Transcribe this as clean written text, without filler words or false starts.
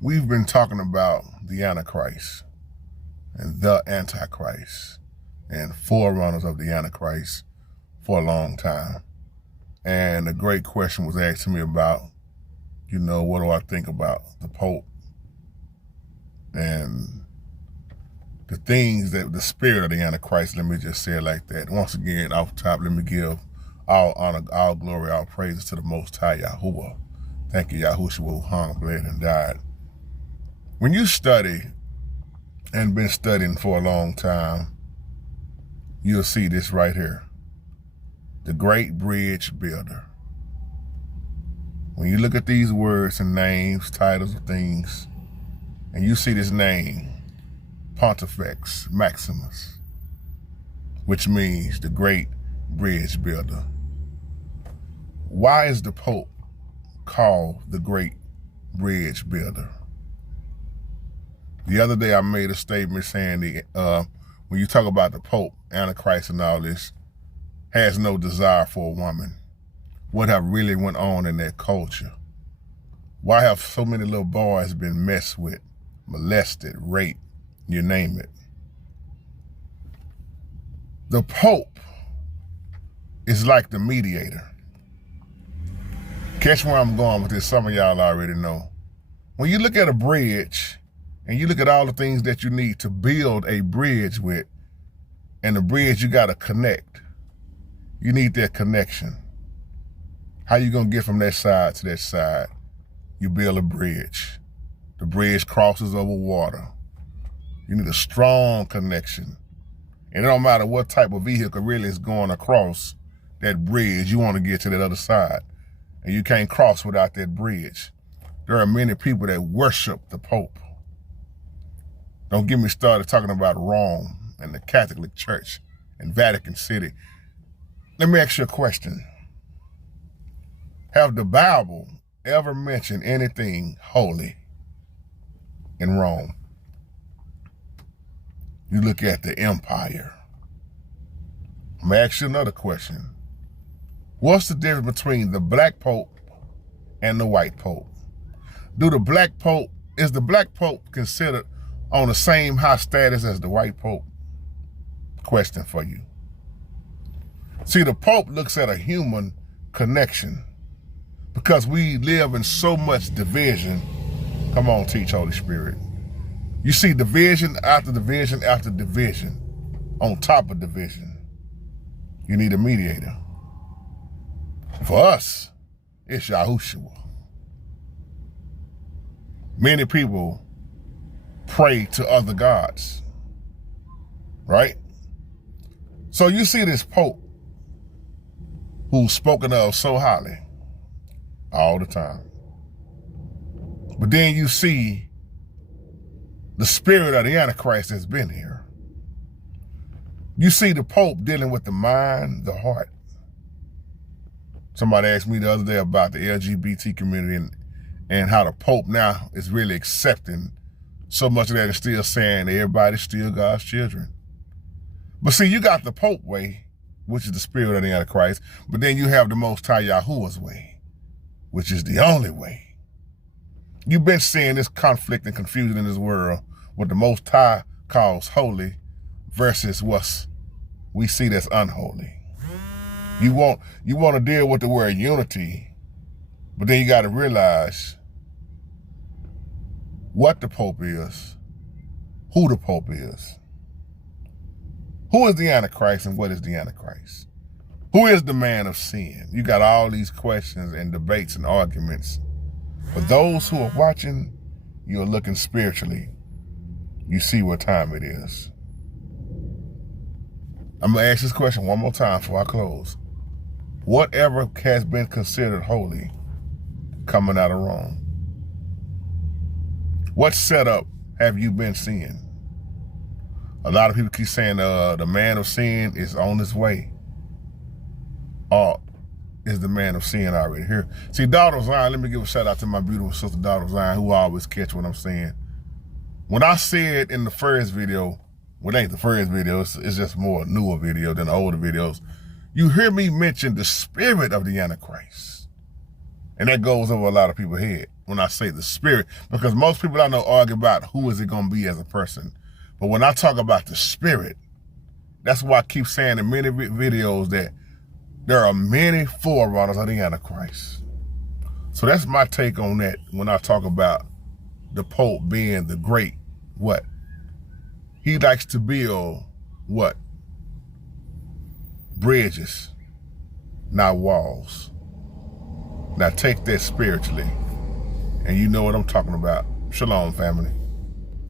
We've been talking about the Antichrist and the Antichrist and forerunners of the Antichrist for a long time. And a great question was asked to me about, what do I think about the Pope and the things that the spirit of the Antichrist. Let me just say it like that. Once again, off top, let me give all honor, all glory, all praises to the Most High Yahuwah. Thank you, Yahushua, who hung, bled, and died. When you study and been studying for a long time, you'll see this right here. The Great Bridge Builder. When you look at these words and names, titles of things, and you see this name, Pontifex Maximus, which means the Great Bridge Builder. Why is the Pope called the Great Bridge Builder? The other day I made a statement saying when you talk about the Pope, Antichrist and all this, has no desire for a woman. What have really went on in that culture? Why have so many little boys been messed with, molested, raped, you name it? The Pope is like the mediator. Catch where I'm going with this, some of y'all already know. When you look at a bridge, and you look at all the things that you need to build a bridge with, and the bridge you gotta connect. You need that connection. How you gonna get from that side to that side? You build a bridge. The bridge crosses over water. You need a strong connection. And it don't matter what type of vehicle really is going across that bridge, you wanna get to that other side. And you can't cross without that bridge. There are many people that worship the Pope. Don't get me started talking about Rome and the Catholic Church and Vatican City. Let me ask you a question. Have the Bible ever mentioned anything holy in Rome? You look at the empire. I'm gonna ask you another question. What's the difference between the black Pope and the white Pope? Is the black Pope considered on the same high status as the white Pope? Question for you. See, the Pope looks at a human connection because we live in so much division. Come on, teach, Holy Spirit. You see division after division after division on top of division. You need a mediator. For us, it's Yahushua. Many people pray to other gods, right? So you see this Pope who's spoken of so highly all the time. But then you see the spirit of the Antichrist that's been here. You see the Pope dealing with the mind, the heart. Somebody asked me the other day about the LGBT community and how the Pope now is really accepting so much of that and still saying everybody's still God's children. But see, you got the Pope way, which is the spirit of the Antichrist, but then you have the Most High Yahuwah's way, which is the only way. You've been seeing this conflict and confusion in this world, what the Most High calls holy versus what we see that's unholy. You want to deal with the word unity, but then you got to realize what the Pope is, who the Pope is. Who is the Antichrist and what is the Antichrist? Who is the man of sin? You got all these questions and debates and arguments. For those who are watching, you're looking spiritually. You see what time it is. I'm going to ask this question one more time before I close. Whatever has been considered holy coming out of Rome? What setup have you been seeing? A lot of people keep saying the man of sin is on his way. Or is the man of sin already here? See, Daughter Zion, let me give a shout out to my beautiful sister, Daughter Zion, who always catch what I'm saying. When I said in the first video, well, it ain't the first video, it's just more newer video than the older videos. You hear me mention the spirit of the Antichrist. And that goes over a lot of people's head. when I say the spirit, because most people I know argue about who is it going to be as a person. But when I talk about the spirit, that's why I keep saying in many videos that there are many forerunners of the Antichrist. So that's my take on that when I talk about the Pope being the great, what? He likes to build, what? Bridges, not walls. Now take that spiritually, and you know what I'm talking about. Shalom, family.